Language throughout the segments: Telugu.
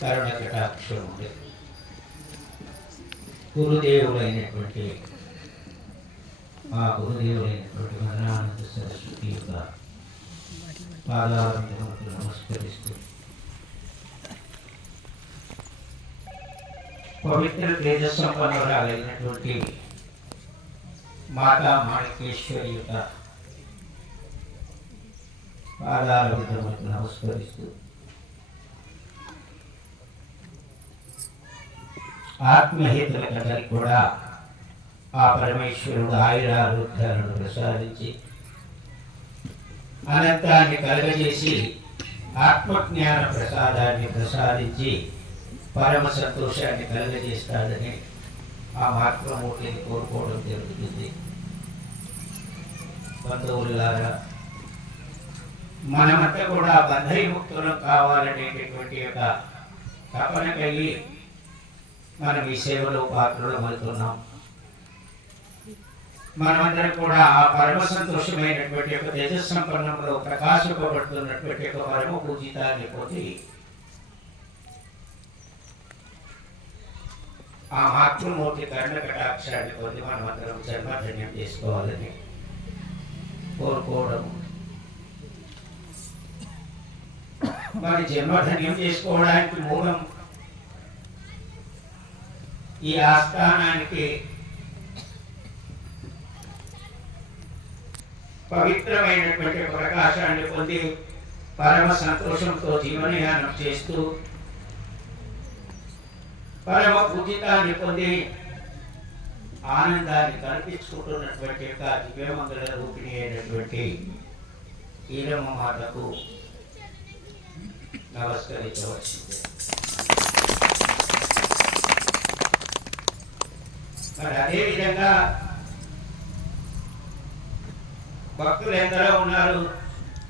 కరుణ కటాక్షం ఉంది గురుదేవులైనటువంటి ఆ గురుదేవులైనటువంటి మరణానంద సరస్వతి యొక్క పాదాలను నమస్కరిస్తూ పవిత్ర తేజస్సంపన్నురాలైనటువంటి మాతా మాణికేశ్వరి యొక్క పాదాల విధములకు నమస్కరిస్తూ ఆత్మహితులందరికీ కూడా ఆ పరమేశ్వరుడు ఆయుర ప్రసాదించి అనంతాన్ని కలగజేసి ఆత్మజ్ఞాన ప్రసాదాన్ని ప్రసాదించి పరమ సంతోషాన్ని కలగజేస్తాడని ఆ మాతృమూర్తిని కోరుకోవడం జరుగుతుంది. బంధువులారా మనమంతా కూడా బంధవిముక్తులం కావాలనేటటువంటి యొక్క తపన కలిగి మనం ఈ సేవలో పాత్రమవుతున్నాం మనమందరం కూడా ఆ పరమ సంతోషమైనటువంటి యొక్క తేజస్సంపన్నంలో ప్రకాశింపబడుతున్నటువంటి యొక్క పరమ పూజితాన్ని పొంది ఆ మాతృమూర్తి కర్ణ కటాక్షాన్ని పొంది మనమందరం జన్మధన్యం చేసుకోవాలని కోరుకోవడం. మరి జన్మధన్యం చేసుకోవడానికి మూలం ఈ ఆస్థానానికి పవిత్రమైనటువంటి ప్రకాశాన్ని పొంది పరమ సంతోషంతో జీవనయానం చేస్తూ పరమ ఉచితాన్ని పొంది ఆనందాన్ని కల్పించుకుంటున్నటువంటి యొక్క దివ్యమంగళ రూపిణి అయినటువంటి ఈరమ్మ మాటకు నమస్కరించవలసిందే. మరి అదేవిధంగా భక్తులు ఎందరో ఉన్నారు.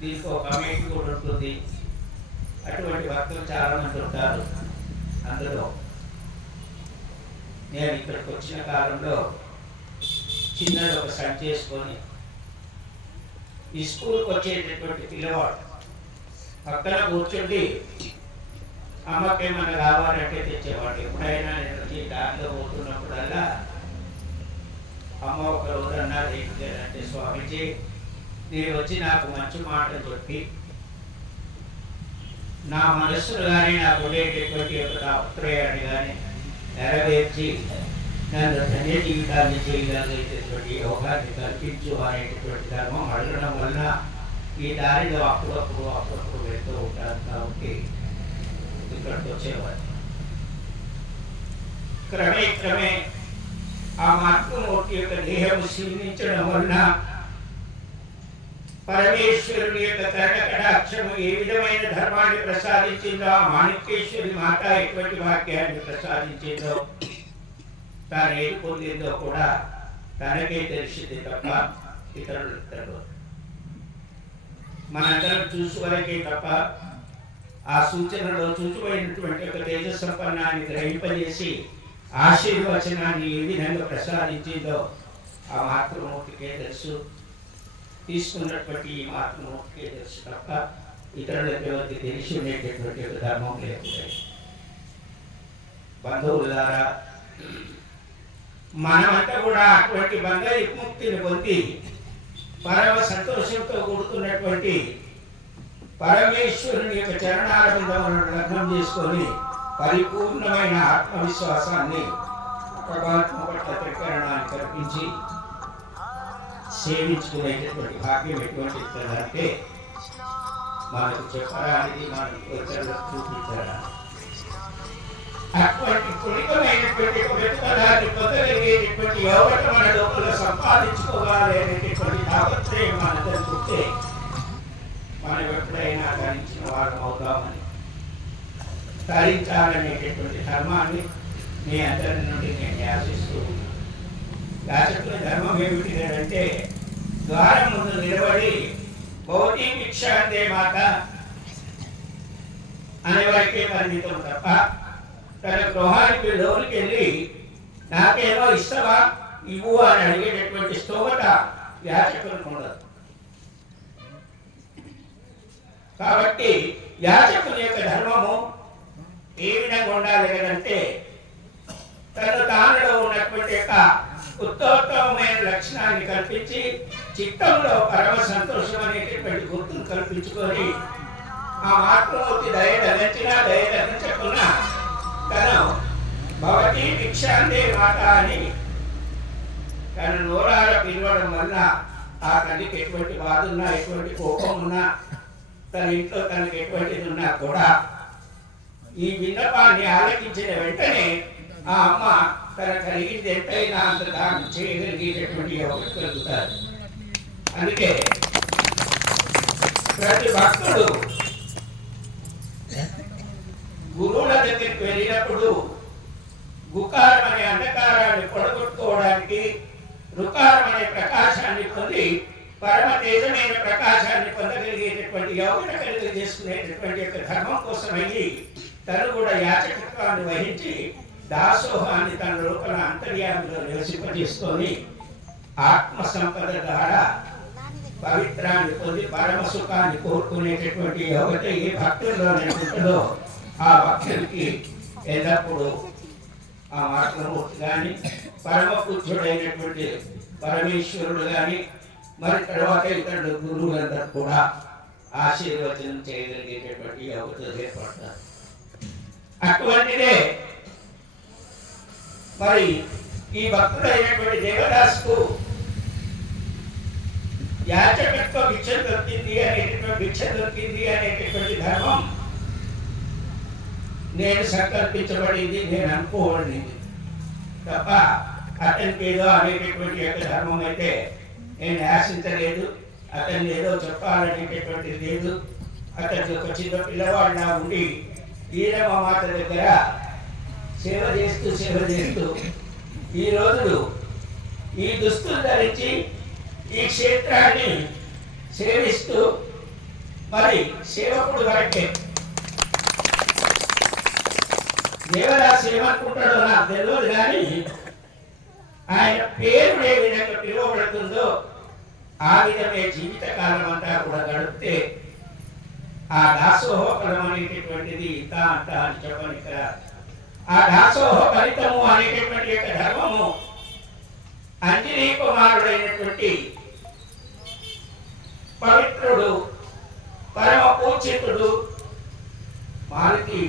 దీనికి ఒక కమిటీ కూడా ఉంటుంది. అటువంటి భక్తులు చాలా మంది ఉంటారు. అందులో నేను ఇక్కడికి వచ్చిన కాలంలో చిన్నది ఒక సెట్ చేసుకొని ఈ స్కూల్కి వచ్చేటటువంటి పిల్లవాడు పక్కన కూర్చుండి అమ్మకేమన్నా కావాలంటే తెచ్చేవాడు. ఎప్పుడైనా నేను వచ్చి దారిలో పోతున్నప్పుడల్లా అమ్మ ఒక రోజు అన్నారు ఏంటి అంటే స్వామీజీ మీరు వచ్చి నాకు మంచి మాట చెప్పి నా మనస్సును కానీ నాకు ఉండేటటువంటి ఒక అభిప్రాయాన్ని కానీ నెరవేర్చి నన్ను ధన్య జీవితాన్ని చేయగలిగేటటువంటి యోగాన్ని కల్పించు అనేటటువంటి ధర్మం అడగడం వలన ఈ దారిలో అప్పుడప్పుడు అప్పుడప్పుడు వెళ్తూ ఉంటాను కాబట్టి ఇక్కడికి వచ్చేవారు. క్రమే క్రమే ఆ మార్గమూర్తి యొక్క దేహం క్షీణించడం వలన పరమేశ్వరుని యొక్క కరణ కటాక్షము ఏ విధమైన ధర్మాన్ని ప్రసాదించిందో ఆ మాణిక్యేశ్వరి మాత ఎటువంటి వాక్యాన్ని ప్రసాదించిందో తాను ఏది పొందిందో కూడా తనకే తెలిసింది తప్ప ఇతరులు తెలియదు మనందరం చూసుకోలేకే తప్ప ఆ సూచనలో చూచిపోయినటువంటి ఒక తేజ సంపన్నాన్ని గ్రహింపజేసి ఆశీర్వచనాన్ని ఏ విధంగా ప్రసాదించిందో ఆ మాతృమూర్తికే తెలుసు. తీసుకున్నటువంటి ఈ మాతృమూర్తికే తెలుసు తప్ప ఇతరులకు ఎవరికి తెలిసి ఉండేటటువంటి ఒక ధర్మం లేకుండా ద్వారా మనమంతా కూడా అటువంటి బంధ విముక్తిని పొంది పరమ సంతోషంతో కూడుతున్నటువంటి పరమేశ్వరుని యొక్క చరణాల లగ్నం చేసుకొని పరిపూర్ణమైన ఆత్మవిశ్వాసాన్ని పరమాత్మ పట్ల ప్రకరణాన్ని కల్పించి సేవించుకునేటటువంటి భాగ్యం ఎటువంటి అంటే మనకు చెప్పడానికి మనకు చూపించడానికి అటువంటి పుణితమైనటువంటి ఒక వెతుకడాన్ని పొందగలిగేటటువంటి యోగట మన లోపల సంపాదించుకోవాలి అనేటటువంటి ధరించాలనేటటువంటి ధర్మాన్ని మీ అందరి నుండి నేను యాసిస్తూ యాచకుల ధర్మం ఏమిటి అంటే ద్వారం ముందు నిలబడి భౌతి భిక్ష అందే మాట అనేవారికే పరిమితం తప్ప తన గృహానికి లోనికి వెళ్ళి నాకేమో ఇష్టమా? ఇవ్వు అని అడిగేటటువంటి స్తోమత యాచకులకు ఉండదు. కాబట్టి యాచకుని యొక్క ధర్మము ఏ విధంగా ఉండాలి కదంటే తను తానులో ఉన్నటువంటి యొక్క ఉత్తోత్తమైన లక్షణాన్ని కల్పించి చిత్తంలో పరమ సంతోషం అనేటటువంటి గుర్తును కల్పించుకొని ఆ మాతృమూర్తి దయ ధరించినా దయ ధరించకున్నా తను భవతి భిక్షాందే మాత అని తన నోరాల పిలవడం వల్ల ఆ తల్లికి ఎటువంటి బాధ ఉన్నా ఎటువంటి కోపం ఉన్నా తన ఇంట్లో తనకి ఎటువంటిది ఉన్నా కూడా ఈ విన్నపాన్ని ఆలకించిన వెంటనే ఆ అమ్మ తన కలిగింది ఎంతైనా అంత దానం చేయగలిగేటటువంటి కలుగుతారు అందుకే ప్రతి భక్తుడు గురువుల దగ్గరికి వెళ్ళినప్పుడు గుకారం అనే అంధకారాన్ని పొడగొట్టుకోవడానికి రుకారం అనే ప్రకాశాన్ని పొంది పరమ తేజమైన ప్రకాశాన్ని పొందగలిగేటటువంటి యోగన కలిగి చేసుకునేటటువంటి యొక్క ధర్మం కోసమయ్యి తను కూడా యాచకత్వాన్ని వహించి దాసోహాన్ని తన లోపల అంతర్యామిలో నివసింపజేసుకొని ఆత్మ సంపద ద్వారా పవిత్రాన్ని పొంది పరమ సుఖాన్ని కోరుకునేటటువంటి ఎవరైతే ఏ భక్తుల్లో ఉంటుందో ఆ భక్తుడికి ఎల్లప్పుడూ ఆ మాతృమూర్తి కానీ పరమ పూజ్యుడైనటువంటి పరమేశ్వరుడు కానీ మరి తర్వాత ఇతరుడు గురువులందరూ కూడా ఆశీర్వచనం చేయగలిగేటటువంటి యోగత ఏర్పడతారు. అటువంటిదే. మరి ఈ భక్తుడైనటువంటి దేవదాసుకు యాచకత్వ భిక్ష దొరికింది అనేటటువంటి భిక్ష దొరికింది అనేటటువంటి ధర్మం నేను సంకల్పించబడింది నేను అనుకోబడింది. తప్ప అతనికి ఏదో అనేటటువంటి యొక్క ధర్మం అయితే నేను ఆశించలేదు అతన్ని ఏదో చెప్పాలనేటటువంటిది లేదు. అతనికి ఒక చిన్న పిల్లవాడిలా ఉండి ఈరమ్మ మాట దగ్గర సేవ చేస్తూ సేవ చేస్తూ ఈ రోజులు ఈ దుస్తులు ధరించి ఈ క్షేత్రాన్ని సేవిస్తూ మరి సేవకుడు కరెక్టే దేవదాస్ ఏమనుకుంటాడో నాకు తెలియదు కానీ ఆయన పేరు ఏ విధంగా పిలువబడుతుందో ఆ విధమే జీవితకాలం అంతా కూడా గడిపితే ఆ దాసోహ ఫలం అనేటటువంటిది ఇంత అంత అని చెప్పని ఇక్కడ. ఆ దాసోహ ఫలితము అనేటటువంటి యొక్క ధర్మము అంజనీ కుమారుడైనటువంటి పవిత్రుడు పరమ పూజితుడు వారికి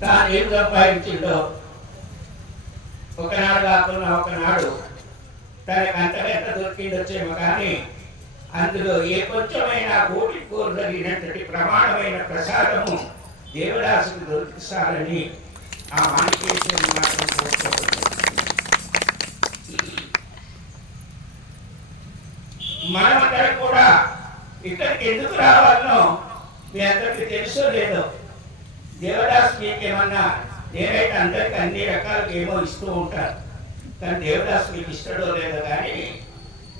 తాను ఏం సంపాదించిండో ఒకనాడు కాకుండా ఒకనాడు తనకు అంతగంత దొరికిండొచ్చేమో కానీ అందులో ఏ కొంచెమైన కోటి కోరు ప్రమాణమైన ప్రసాదము దేవదాసుకు దొరికిస్తారని ఆ మాణికేశ్వరి మాత్రం మనమందరం కూడా ఇక్కడికి ఎందుకు రావాలనో మీ అందరికీ తెలుసో లేదో దేవదాస్ మీకేమన్నా నేనైతే అందరికీ అన్ని రకాలుగా ఏమో ఇస్తూ ఉంటారు కానీ దేవదాస్ మీకు ఇష్టడో లేదో కానీ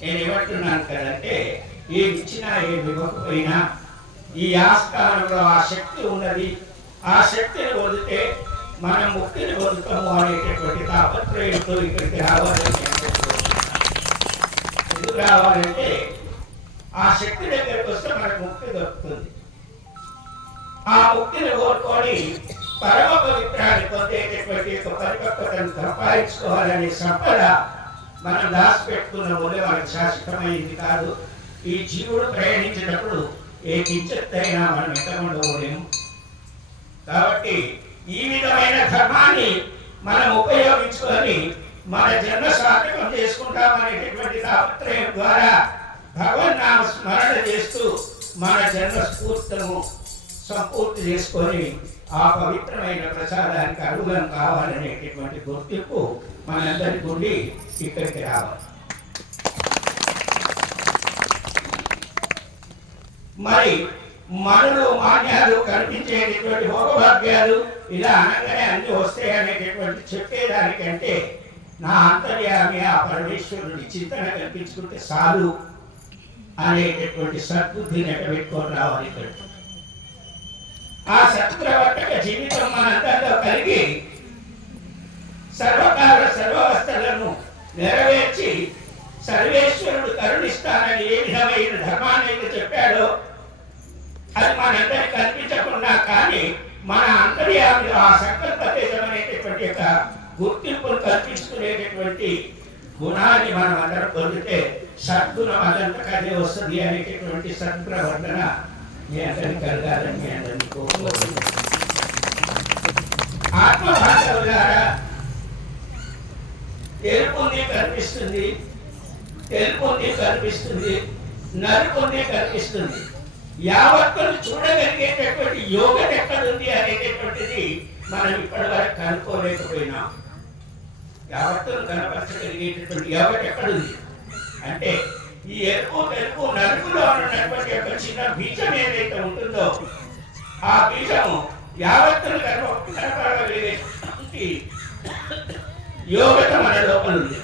నేను ఏమంటున్నాను కదంటే ఏమి ఇచ్చినా ఏమి ఇవ్వకపోయినా ఈ ఆస్థానంలో ఆ శక్తి ఉన్నది. ఆ శక్తిని వదిలితే మనం ముక్తిని వదులుతాము అనేటటువంటి తాపత్రయంతో ఇక్కడికి రావాలని ఎందుకు రావాలంటే ఆ శక్తి దగ్గరకు వస్తే మనకు ముక్తి దొరుకుతుంది. ఆ ముక్తిని కోరుకొని పరమ పవిత్రాన్ని పొందేటటువంటి ఒక పరిపక్వతను సంపాదించుకోవాలనే సంపద మనం దాచిపెట్టుకున్న మూలే మనకు శాశ్వతమైంది కాదు. ఈ జీవుడు ప్రయాణించినప్పుడు ఏ కించెత్తైనా మనం ఎత్తకుండలేము కాబట్టి ఈ విధమైన ధర్మాన్ని మనం ఉపయోగించుకొని మన జన్మ సార్థకం చేసుకుంటామనేటటువంటి తాపత్రయం ద్వారా భగవన్నామ స్మరణ చేస్తూ మన జన్మ స్ఫూర్తము సంపూర్తి చేసుకొని ఆ పవిత్రమైన ప్రసాదానికి అనుగుణం కావాలనేటటువంటి గుర్తింపు మనందరికి ఉండి ఇక్కడికి రావాలి. మరి మనలో మాన్యాలు కనిపించేటటువంటి భోగభాగ్యాలు ఇలా అనగానే అన్ని వస్తాయి అనేటటువంటి చెప్పేదానికంటే నా అంతర్యామి ఆ పరమేశ్వరుడి చింతన కల్పించుకుంటే చాలు అనేటటువంటి సద్బుద్ధిని ఎక్కబెట్టుకొని రావాలి ఇక్కడికి ఆ సత్ప్రవర్తక జీవితం మనందరిలో కలిగి సర్వకాల సర్వవస్థలను నెరవేర్చి సర్వేశ్వరుడు కరుణిస్తానని ఏ విధమైన ధర్మాన్ని అయితే చెప్పాడో అది మనందరికి కనిపించకుండా కానీ మన అంతర్యామిలో ఆ సంకల్ప తేజం అనేటటువంటి యొక్క గుర్తింపును కల్పించుకునేటటువంటి గుణాన్ని మనం అందరం పొందితే సద్గుణం అదంతా కలిగి వస్తుంది అనేటటువంటి సత్ప్రవర్తన మీ కలగాలని ఆత్మభాగవులారా ఎరుపుంది కనిపిస్తుంది. తెలుపునే కనిపిస్తుంది. నరుకునే కనిపిస్తుంది. యావత్తులు చూడగలిగేటటువంటి యోగం ఎక్కడుంది అనేటటువంటిది మనం ఇప్పటి వరకు కనుక్కోలేకపోయినాం యావత్తులు కనపరచగలిగేటటువంటి యోగం ఎక్కడుంది? అంటే ఈ ఎరుపు తెలుపు నలుపులో ఉన్నటువంటి యొక్క చిన్న బీజం ఏదైతే ఉంటుందో ఆ బీజము యావత్తులు కనప కనపడగలిగేటువంటి యోగత మన లోపల ఉంది.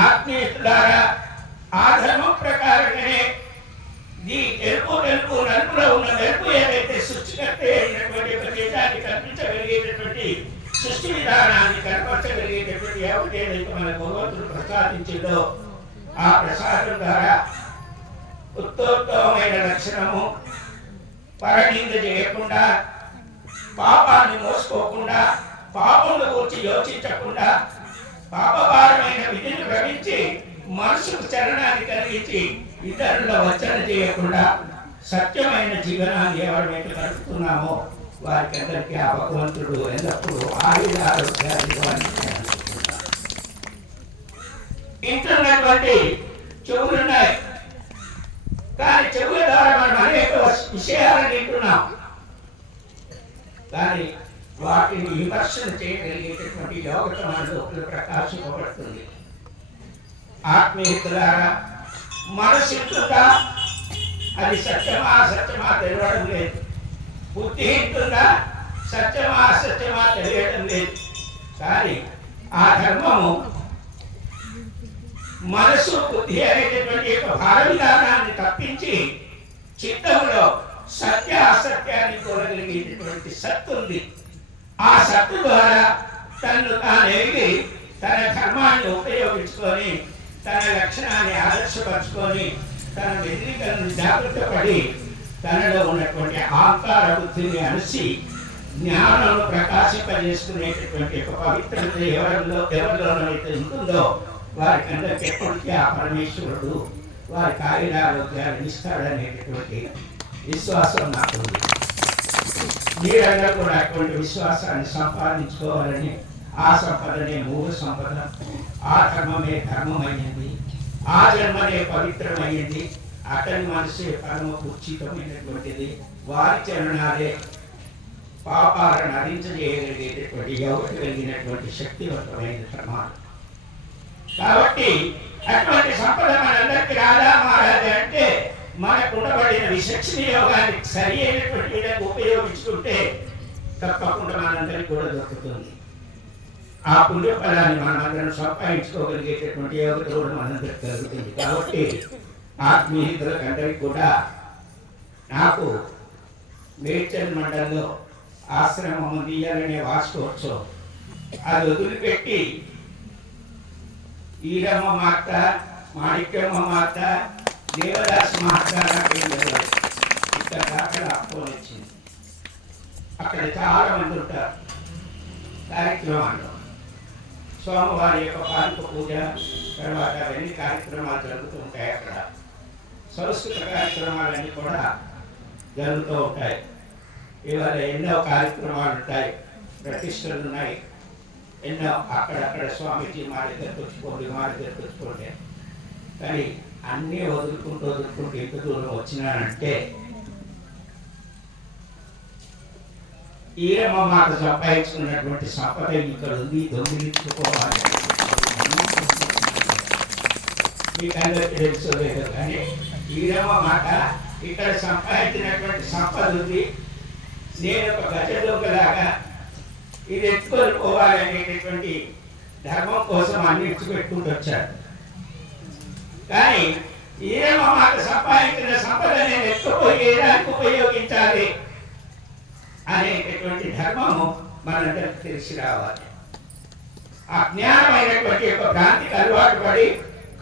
ఆత్మీయతలారా ఆ ధర్మం ప్రకారంగానే ఈ ఎరుపు తెలుపు నలుపులో ఉన్న నలుపు ఏదైతే సృష్టికర్త అయినటువంటి ఒక దేశాన్ని కల్పించగలిగేటటువంటి సృష్టి విధానాన్ని కనపరచగలిగేటటువంటి యావత్ ఏదైతే మన భగవంతుడు ప్రసాదించిందో ఆ ప్రసాదం ద్వారా ఉత్తోత్తమైన లక్షణము పరనింద చేయకుండా పాపాన్ని మోసుకోకుండా పాపంలో గురించి యోచించకుండా పాపభారమైన విధిని భ్రమించి మనసుకు చరణాన్ని కలిగించి ఇతరుల వచ్చన చేయకుండా సత్యమైన జీవనాన్ని ఎవరైతే నడుపుతున్నామో వారికి అందరికీ ఆ భగవంతుడు ఎల్లప్పుడూ ఆయుధ ఇంట్లో ఉన్నటువంటి చెవులున్నాయి కానీ చెవుల ద్వారా మనం అనేక విషయాలను వింటున్నాం. కానీ వాటిని విమర్శన చేయగలిగేటటువంటి యోగత మన లోపల ప్రకాశింపబడుతుంది. ఆత్మీయతలారా మనసిస్తుందా అది సత్యమా సత్యమా తెలియడం లేదు. బుద్ధి సత్యమా సత్యమా తెలియడం లేదు. కానీ ఆ ధర్మము మనసు బుద్ధి అనేటటువంటి యొక్క భారవిధానాన్ని తప్పించి చిత్తంలో సత్య అసత్యాన్ని చూడగలిగేటటువంటి సత్తు ఉంది. ఆ సత్తు ద్వారా తను తానేవి తన ధర్మాన్ని ఉపయోగించుకొని తన లక్షణాన్ని ఆదర్శపరచుకొని తన వ్యతిరేకలను జాగ్రత్త పడి తనలో ఉన్నటువంటి ఆకార బుద్ధిని అలసి జ్ఞానం ప్రకాశింపజేసుకునేటటువంటి ఒక పవిత్రత ఎవరిలో ఎవరిలోనైతే ఉంటుందో వారి అందరికి ఎప్పటికీ ఆ పరమేశ్వరుడు వారి కార్యారోగ్యాలు ఇస్తాడనేటటువంటి విశ్వాసం నాకు ఉంది. మీరందరూ కూడా అటువంటి విశ్వాసాన్ని సంపాదించుకోవాలని ఆ సంపదనే మూల సంపద. ఆ ధర్మమే ధర్మమైంది ఆ జన్మనే పవిత్రమైంది అతని మనసే పరమ ఉచితమైనటువంటిది. వారి చరణాలే పాపాలను అరించజేయగలిగేటటువంటి ఎవరు కలిగినటువంటి శక్తివంతమైన ధర్మాలు. కాబట్టి అటువంటి సంపద మనందరికి రాధా మహారాజా అంటే మనకు ఉండబడిన విశక్షణ యోగాన్ని సరి అయినటువంటి విధంగా ఉపయోగించుకుంటే తప్పకుండా మనందరికి కూడా దొరుకుతుంది. ఆ పుణ్యఫలాన్ని మనందరం సంపాదించుకోగలిగేటటువంటి యోగత కూడా మనందరికి కలుగుతుంది. కాబట్టి ఆత్మీయులకు అందరికీ కూడా నాకు మేడ్చల్ మండలంలో ఆశ్రమం తీయాలనే వాసుకోవచ్చు అది వదిలిపెట్టి ఈరమ్మ మాత మాణిక్యమ్మ మాత దేవదాస్ మాత ఇక్కడ అక్కడ అప్పులు వచ్చింది అక్కడ చాలా మంది ఉంటారు కార్యక్రమాలు సోమవారి యొక్క పాలిక పూజ తర్వాత అవన్నీ కార్యక్రమాలు జరుగుతూ ఉంటాయి అక్కడ సంస్కృత కార్యక్రమాలన్నీ కూడా జరుగుతూ ఉంటాయి ఇవాళ ఎన్నో కార్యక్రమాలు ఉంటాయి ప్రతిష్టలు ఉన్నాయి ఎన్నో అక్కడక్కడ స్వామీజీ మా దగ్గరకు వచ్చుకోండి మా దగ్గరకు వచ్చుకోండి కానీ అన్నీ వదులుకుంటూ వదులుకుంటూ ఇంత దూరం వచ్చినానంటే ఈరమ్మ మాట సంపాదించుకున్నటువంటి సంపద ఇక్కడ ఉంది దొంగిలించుకోవాలి మీకు అందరికీ తెలుసు కానీ ఈరమ్మ మాట ఇక్కడ సంపాదించినటువంటి సంపద ఉంది. నేను ఒక గజ దొంగలాగా ఇది ఎత్తుకొని పోవాలి అనేటటువంటి ధర్మం కోసం అన్ని ఇచ్చిపెట్టుకుంటూ వచ్చారు. కానీ ఏమో మాకు సంపాదించిన సంపద నేను ఎత్తుకుపోయేదానికి ఉపయోగించాలి అనేటటువంటి ధర్మము మనందరికి తెలిసి రావాలి. అజ్ఞానమైనటువంటి యొక్క భ్రాంతికి అలవాటు పడి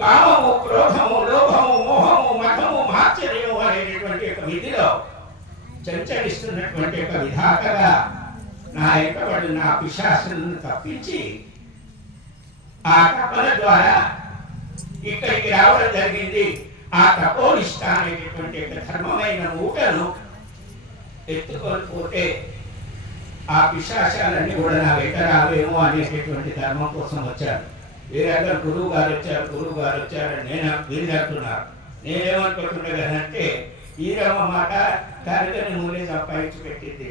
కామము క్రోధము లోభము మోహము మఠము మాచర్యము అనేటటువంటి ఒక విధిలో చంచలిస్తున్నటువంటి ఒక విధాతగా నా ఎంకబడి నా పిశాసులను తప్పించి ఆ తపన ద్వారా ఇక్కడికి రావడం జరిగింది. ఆ తపోనిష్ట అనేటటువంటి ధర్మమైన ఊటను ఎత్తుకొని పోతే ఆ పిశాచాలన్నీ కూడా నా వెంట రావేమో అనేటటువంటి ధర్మం కోసం వచ్చాను వీరందరూ గురువు గారు వచ్చారు? గురువు గారు వచ్చారని నేను వీళ్ళు అంటున్నారు నేనేమనుకుంటున్నా కదంటే ఈరమ్మ మాట తరగని మూలే సంపాదించి పెట్టింది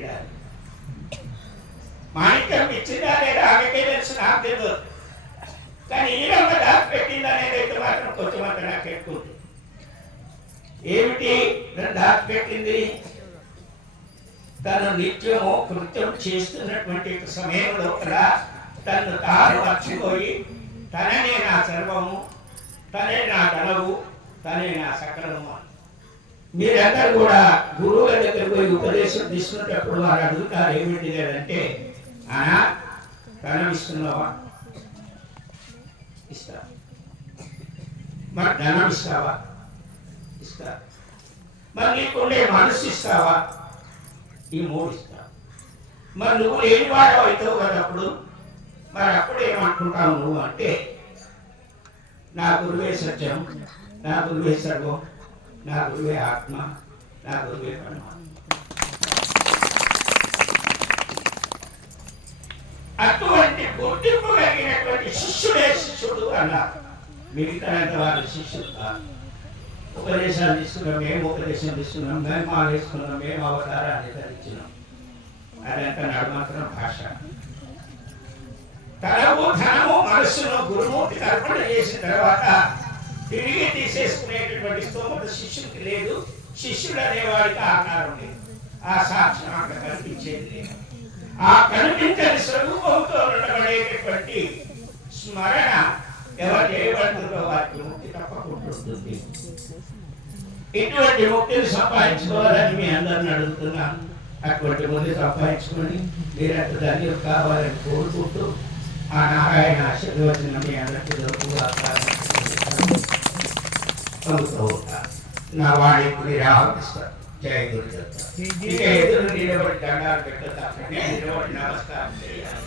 మాణిక్యం ఇచ్చిందా లేదా ఆమెకే తెలుసు నాకు తెలియదు కానీ ఈరమ్మ దాచి అనేది అయితే మాత్రం కొంచెం అంత నాకు ఎక్కువ ఏమిటి? నన్ను దాచి పెట్టింది? తను నిత్యము కృత్యం చేస్తున్నటువంటి సమయంలో కూడా తను తాను మర్చిపోయి తననే నా సర్వము తనే నా గలవు తనే నా సకలము మీరందరూ కూడా గురువుల దగ్గర పోయి ఉపదేశం తీసుకున్నప్పుడు వారు అడుగుతారు ఏమిటి లేదంటే అనా ధనం ఇస్తున్నావా? ఇస్తా. మరి ధనం ఇస్తావా? ఇస్తా. మరి నీకుండే మనసు ఇస్తావా? ఈ మూడు ఇస్తా. మరి నువ్వు ఏం వాడు అవుతావు కదా అప్పుడు? మరి అప్పుడు ఏమంటుంటావు నువ్వు అంటే నా గురువే సత్యం నా గురువే సర్వం నా గురువే ఆత్మ నా గురువే పరమాత్మ. అటువంటి గుర్తింపు కలిగినటువంటి శిష్యుడే శిష్యుడు అన్నారు మిగతా వారి శిష్యుడు కాదు. ఉపదేశాలు తీసుకున్నాం మేము ఉపదేశం తీసుకున్నాం మేము వేసుకున్నాం మేము అవతారాన్ని ధరించినాం. అదంతా నడుమాత్రం భాష. తనము ధనము మనస్సును గురుమూర్తి అర్పణ చేసిన తర్వాత తిరిగి తీసేసుకునేటటువంటి స్తోమత శిష్యుడికి లేదు. శిష్యుడు అనేవాడికి ఆకారం లేదు. ఆ సాక్షి అక్కడ కనిపించేది లేదు. ఆ కనిపించని స్వరూపంతో ఉండబడేటటువంటి స్మరణ ఎవరు చేయబడుతుందో వారికి ముక్తి తప్పకుండా ఇటువంటి ముక్తిని సంపాదించుకోవాలని మీ అందరిని అడుగుతున్నాను అటువంటి ముందు సంపాదించుకొని మీరంత ధన్యులు కావాలని కోరుకుంటూ ఆ నారాయణ ఆశీర్వచనం మీ అందరికీ దొరుకుగా నా వాణి రామకృష్ణ జయ ఇక ఎదురు నిలబడి దండాలు నమస్కారం. చేయాలి